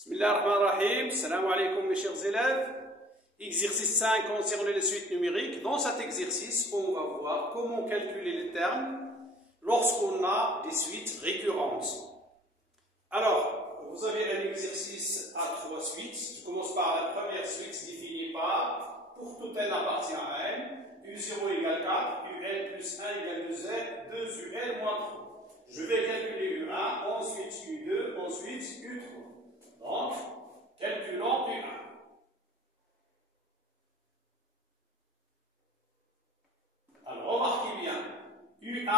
Bismillahirrahmanirrahim. Salam alaikum mes chers élèves. Exercice 5 concerne les suites numériques. Dans cet exercice, on va voir comment calculer les termes lorsqu'on a des suites récurrentes. Alors, vous avez un exercice à 3 suites. Je commence par la première suite définie par pour tout n appartient à n, u0 égale 4, un plus 1 égale 2z, 2un moins 3. Je vais calculer u1, ensuite u2, ensuite u3. Donc, calculons U1. Alors, remarquez bien, U1,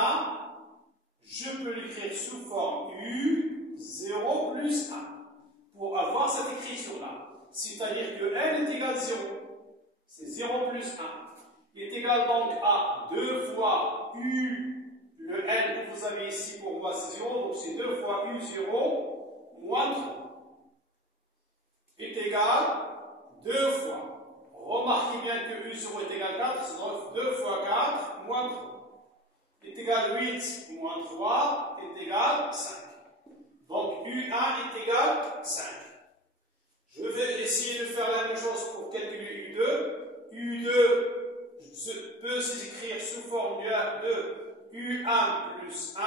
je peux l'écrire sous forme U0 plus 1 pour avoir cette écriture-là. C'est-à-dire que n est égal à 0. C'est 0 plus 1. Il est égal donc à 2 fois U, le n que vous avez ici pour moi c'est 0, donc c'est 2 fois U0 moins 3. Est égal 2 fois. Remarquez bien que U0 est égal à 4, c'est donc 2 fois 4 moins 3. Est égal à 8 moins 3 est égal à 5. Donc U1 est égal à 5. Je vais essayer de faire la même chose pour calculer U2. U2 peut s'écrire sous forme de U1 plus 1,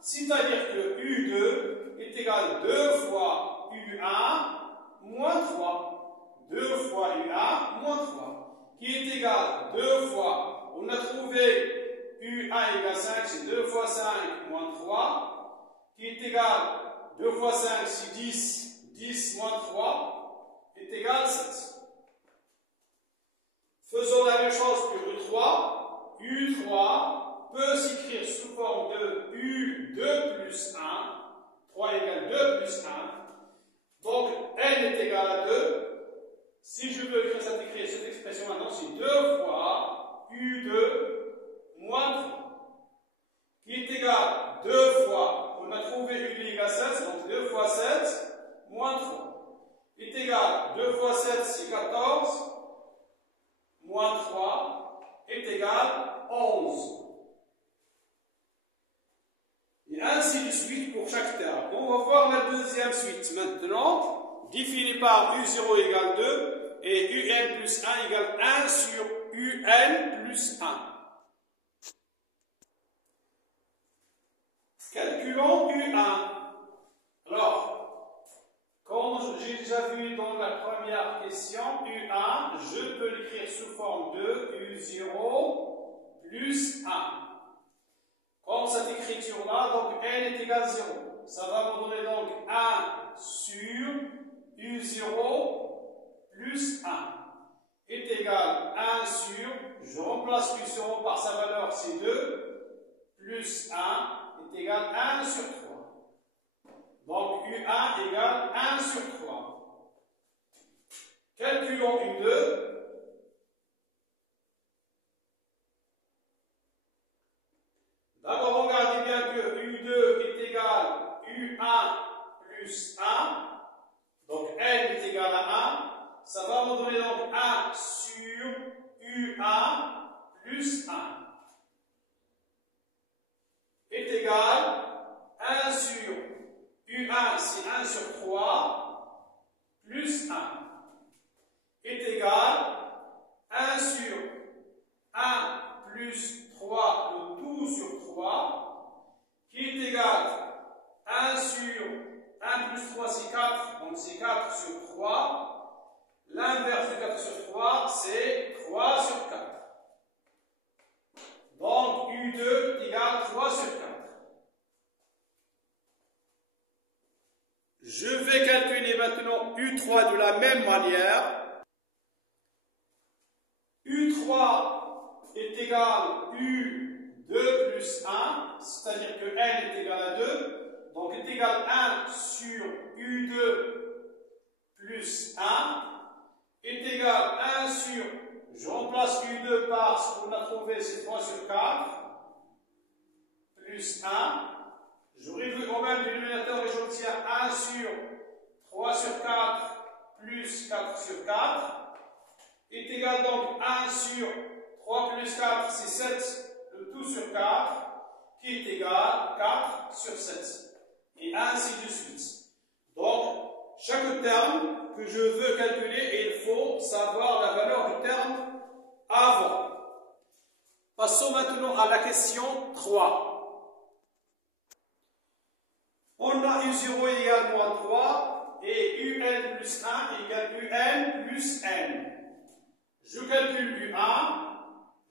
c'est-à-dire que U2 est égal à 2 fois U1 moins 3, 2 fois U1 moins 3, qui est égal à 2 fois, on a trouvé U1 égale 5, c'est 2 fois 5 moins 3, qui est égal à 2 fois 5, c'est 10, 10 moins 3, est égal à 7. Faisons la même chose pour U3. U3 peut s'écrire sous forme de U2 plus 1, 3 égale 2 plus 1, donc, n est égal à 2. Si je veux écrire cette expression maintenant, c'est 2 fois U2 moins 3, qui est égal à 2 fois, on a trouvé U2 égale 7, donc 2 fois 7 moins 3, est égal à 2 fois 7, c'est 14, moins 3, est égal à 11. Et ainsi de suite pour chaque terme. On va voir la deuxième suite maintenant, définie par U0 égale 2 et UN plus 1 égale 1 sur UN plus 1. Calculons U1. Alors, comme j'ai déjà vu dans la première question, U1, je peux l'écrire sous forme de U0 plus 1. Comme cette écriture-là, donc n est égal à 0. Ça va me donner donc 1 sur U0 plus 1 est égal à 1 sur, je remplace U0 par sa valeur, c'est 2, plus 1 est égal à 1 sur 3. Donc U1 égale 1 sur 3. Calculons U2. D'abord, regardez bien que U2 est égal à U1 plus 1. Donc, n est égal à 1. Ça va me donner donc 1 sur U1 plus 1. Est égal à 1 sur U1, c'est 1 sur 3, plus 1. Est égal à 1 sur 1 plus 3, le tout sur 3, qui est égal à 1 sur 1 plus 3, c'est 4, donc c'est 4 sur 3. L'inverse de 4 sur 3, c'est 3 sur 4. Donc U2 est égal à 3 sur 4. Je vais calculer maintenant U3 de la même manière. U3 est égal à U2 plus 1, c'est-à-dire que n est égal à 2, donc est égal à 1 sur U2 plus 1, est égal à 1 sur, je remplace U2 par ce qu'on a trouvé, c'est 3 sur 4, plus 1, je réduis quand même le dénominateur et j'obtiens 1 sur 3 sur 4 plus 4 sur 4, est égal donc 1 sur 3 plus 4, c'est 7, le tout sur 4, qui est égal à 4 sur 7. Et ainsi de suite. Donc, chaque terme que je veux calculer et il faut savoir la valeur du terme avant. Passons maintenant à la question 3. On a U0 égale moins 3 et UN plus 1 égale UN plus N. Je calcule U1.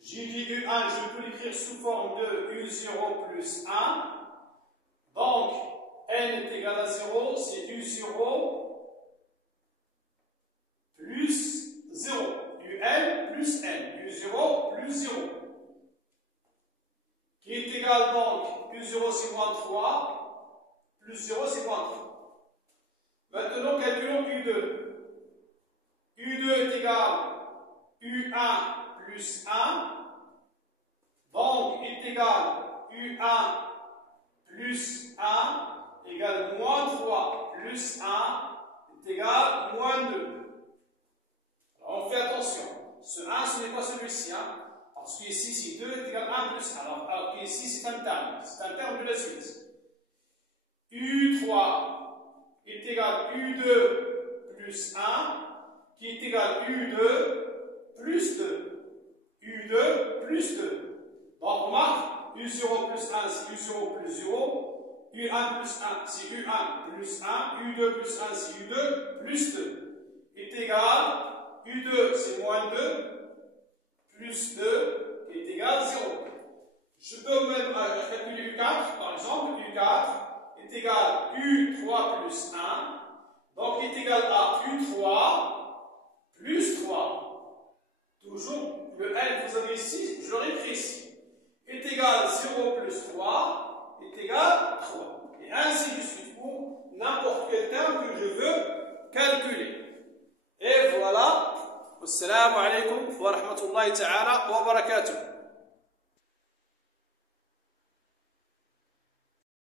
J'ai dit U1, je peux l'écrire sous forme de U0 plus 1. Donc, N est égal à 0, c'est U0 plus 0. UN plus N. U0 plus 0. Qui est égal donc, U0 c'est moins 3, plus 0 c'est moins 3. Maintenant, calculons U2. U2 est égal U1 plus 1. Donc, est égal U1 plus 1 égale moins 3 plus 1 est égal moins 2. Alors, on fait attention. Ce 1, ce n'est pas celui-ci. Parce qu'ici, si 2 est égal à 1 plus 1. Alors qu'ici, c'est un terme. C'est un terme de la suite. U3 est égal U2 plus 1 qui est égal U2 plus 2. U2 plus 2. Donc, remarque, U0 plus 1, c'est U0 plus 0. U1 plus 1, c'est U1 plus 1. U2 plus 1, c'est U2 plus 2. Est égal, U2, c'est moins 2, plus 2, est égal 0. Je peux même calculer U4, par exemple. U4 est égal U3 plus 1. Donc, est égal à U3 plus 3. Toujours, le N que vous avez ici, je le réécris ici. Est égal 0 plus 3 est égal 3. Et ainsi de suite pour n'importe quel terme que je veux calculer. Et voilà. Assalamu alaikum wa rahmatullahi ta'ala wa barakatuh.